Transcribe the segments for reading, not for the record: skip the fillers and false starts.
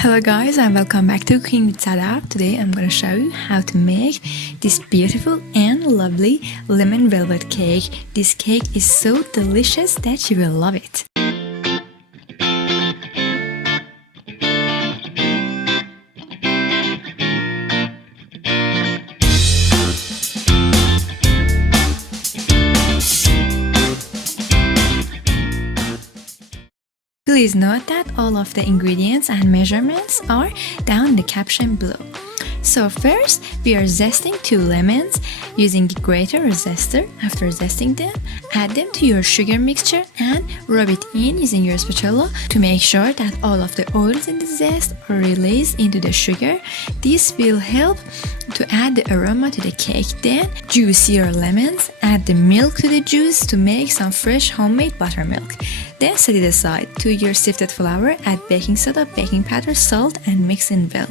Hello guys and welcome back to Cooking with Sada. Today I'm going to show you how to make this beautiful and lovely lemon velvet cake. This cake is so delicious that you will love it. Please note that all of the ingredients and measurements are down in the caption below. So first, we are zesting 2 lemons using a grater or zester. After zesting them, add them to your sugar mixture and rub it in using your spatula to make sure that all of the oils in the zest are released into the sugar. This will help to add the aroma to the cake. Then, juice your lemons, add the milk to the juice to make some fresh homemade buttermilk. Then set it aside. To your sifted flour, add baking soda, baking powder, salt and mix in well.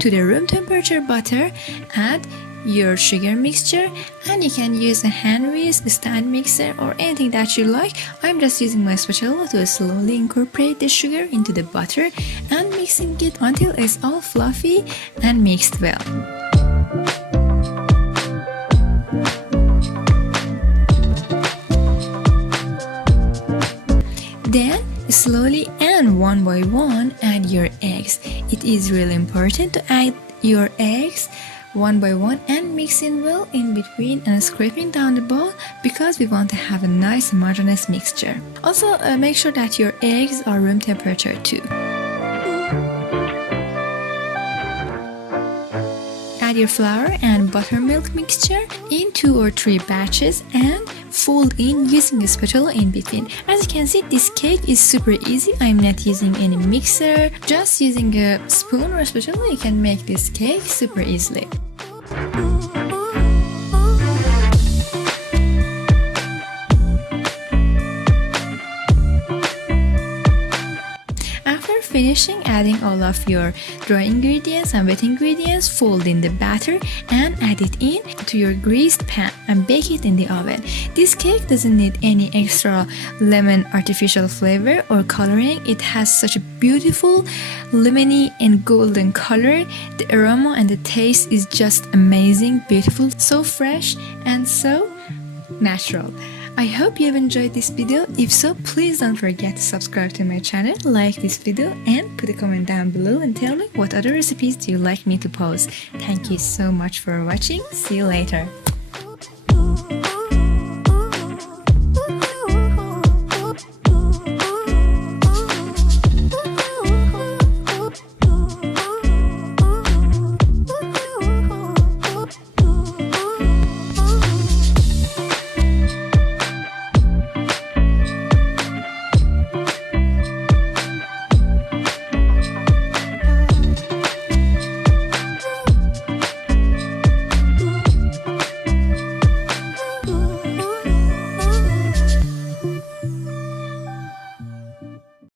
To the room temperature butter, add your sugar mixture, and you can use a hand whisk, a stand mixer or anything that you like. I'm just using my spatula to slowly incorporate the sugar into the butter and mixing it until it's all fluffy and mixed well. Then slowly and one by one add your eggs. It is really important to add your eggs one by one and mix in well in between and scraping down the bowl because we want to have a nice homogeneous mixture. Also make sure that your eggs are room temperature too. Add your flour and buttermilk mixture in 2 or 3 batches and fold in using a spatula in between. As you can see, this cake is super easy. I'm not using any mixer, just using a spoon or a spatula you can make this cake super easily. Finishing adding all of your dry ingredients and wet ingredients, fold in the batter and add it in to your greased pan and bake it in the oven. This cake doesn't need any extra lemon artificial flavor or coloring. It has such a beautiful lemony and golden color. The aroma and the taste is just amazing, beautiful, so fresh and so natural. I hope you have enjoyed this video. If so, please don't forget to subscribe to my channel, like this video and put a comment down below and tell me what other recipes do you like me to post. Thank you so much for watching. See you later.